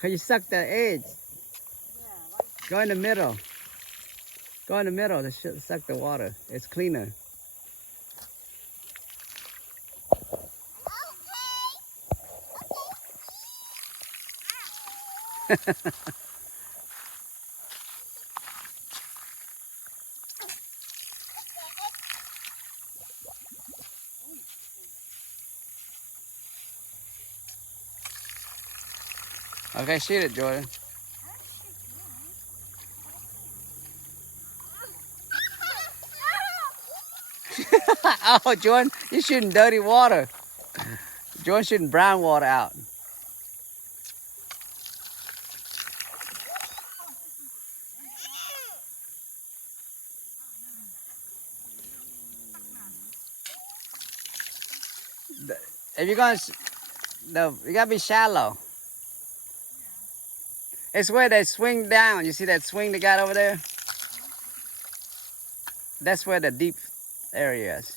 Cause you suck the edge. Go in the middle. Go in the middle to suck the water. It's cleaner. Okay, shoot it, Jordan. Oh, Jordan, you're shooting dirty water. Jordan's shooting brown water out. If you're gonna, no, you gotta be shallow. It's where they swing down. You see that swing they got over there? That's where the deep area is.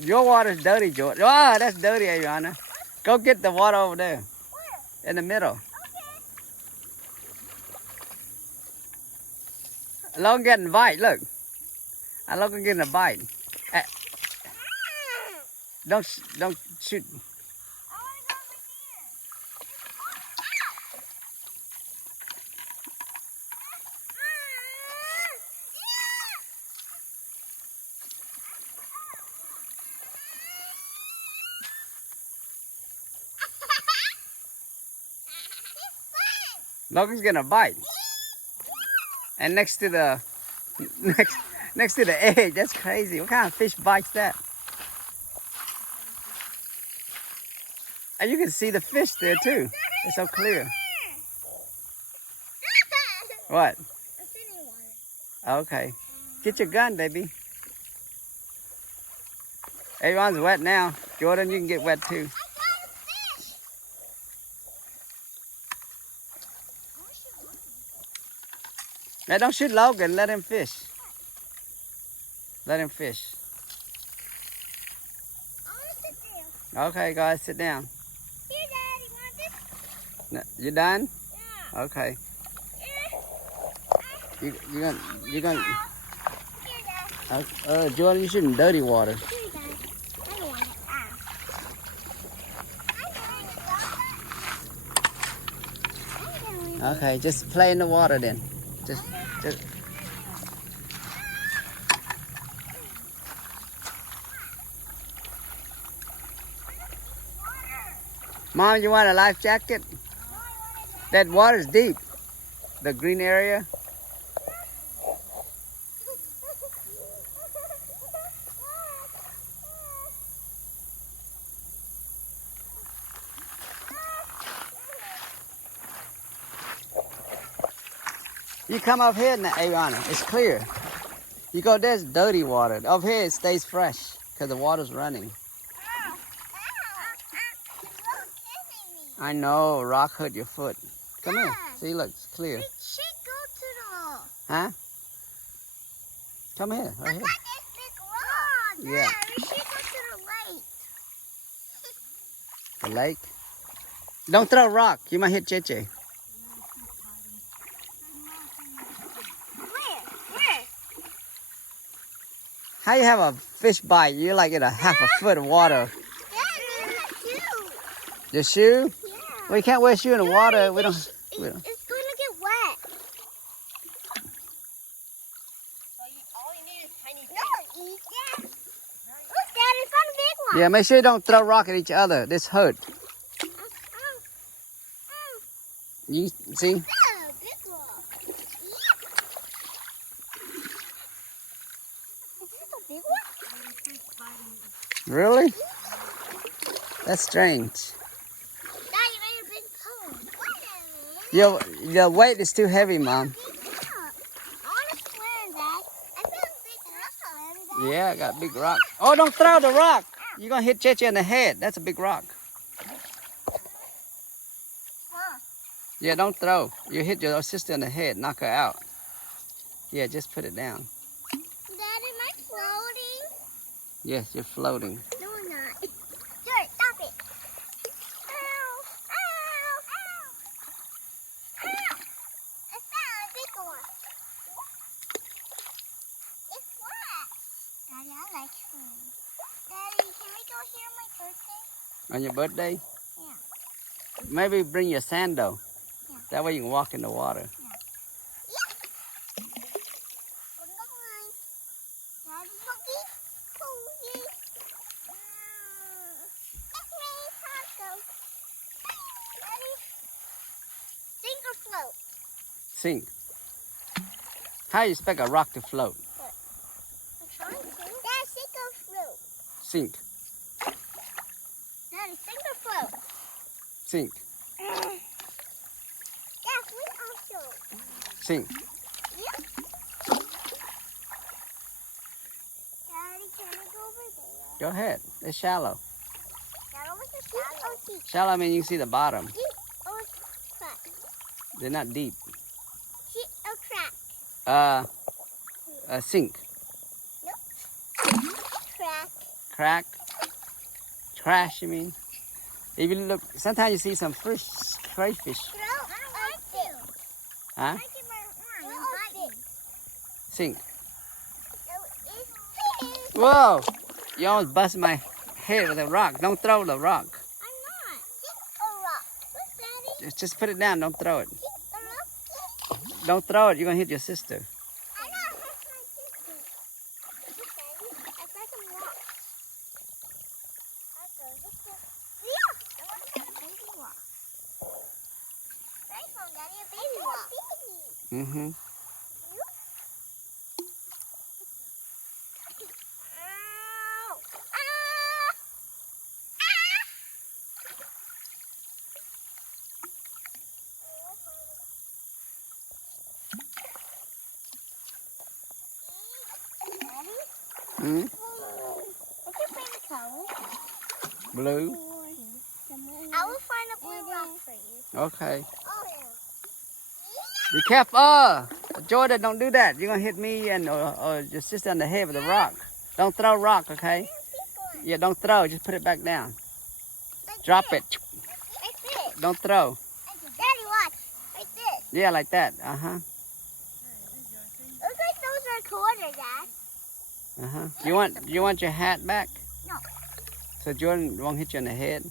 Your water's dirty, Jordan. Oh, that's dirty, Ariana. Go get the water over there. Where? In the middle. Okay. Logan getting a bite, look. Logan getting a bite. Don't shoot. Logan's getting a bite. And next to the edge, that's crazy. What kind of fish bites that? And you can see the fish there too. It's so clear. What? Okay. Get your gun, baby. Everyone's wet now. Jordan, you can get wet too. Now don't shoot Logan, let him fish. Let him fish. Okay, guys, sit down. Here, Dad, you want this? No, you done? Yeah. Okay. You're gonna. Here, Dad. Jordan, you shooting dirty water. Here, Dad. I don't want it. Okay, just play in the water then. Just. Mom, you want a life jacket? That water's deep. The green area. You come up here now, Ariana. It's clear. You go there's dirty water. Up here it stays fresh because the water's running. I know, rock hurt your foot. Come here. See, look, it's clear. It should go to the... Huh? Come here, right here. Look at this big rock. Yeah. We should go to the lake. The lake? Don't throw a rock. You might hit Cheche. Where? How you have a fish bite? You're like in a half a foot of water. Dad, there's a shoe. Your shoe? Yeah. We can't wear shoe in the water. We don't. It's going to get wet. So all you need is tiny fish. No, eat that. Look, Dad, it's got a big one. Yeah, make sure you don't throw rock at each other. This hurt. You see? Big one. Is this a big one? Really? That's strange. Dad, you made a big hole. Wait a minute. Your weight is too heavy, Mom. Big rock. I want to swim, Dad. I found a big rock. Yeah, I got a big rock. Oh, don't throw the rock. You're going to hit Cheche in the head. That's a big rock. Yeah, don't throw. You hit your sister in the head, knock her out. Yeah, just put it down. Dad, am I floating? Yes, you're floating. No, I'm not. George, stop it. Ow. Ow. Ow. Ow. I found a big one. It's flat. Daddy, I like swimming. Daddy, can we go here on my birthday? On your birthday? Yeah. Maybe bring your sandal. Yeah. That way you can walk in the water. Sink. How you expect a rock to float? I'm trying to. Dad, sink or float? Sink. Daddy, sink or float? Sink. Dad, we also. Sink. Yep. Daddy, can we go over there? Go ahead. It's shallow. That was a shallow. Deep Shallow, I mean you can see the bottom. or crack? They're not deep. Deep or crack? A sink. Crack. Crack. Crash, you mean? If you look, sometimes you see some fish, crayfish. Throw or stick? Huh? Throw or stick? Sink. So it's fish. Whoa! You almost busted my head with a rock. Don't throw the rock. I'm not. Stick or rock? What's Daddy? Just put it down. Don't throw it. Stick or rock? Don't throw it. You're going to hit your sister. I know. That's my sister. Look, Daddy. I got some rocks. Yeah. I want to find a baby rock. Right from Daddy, a baby rock. Mm-hmm. Ow. Ah. Mm-hmm. What's your favorite color? Blue. I will find a blue rock for you. Okay. Oh, yeah. Be careful. Oh, Jordan, don't do that. You're going to hit me and or your sister on the head with a rock. Don't throw rock, okay? Yeah, don't throw. Just put it back down. Like Drop this. it. Like this. Don't throw. Daddy, watch. Like this. Yeah, like that. Uh-huh. Looks like those are quarters, Dad. Uh-huh. You want your hat back? No. So Jordan won't hit you on the head?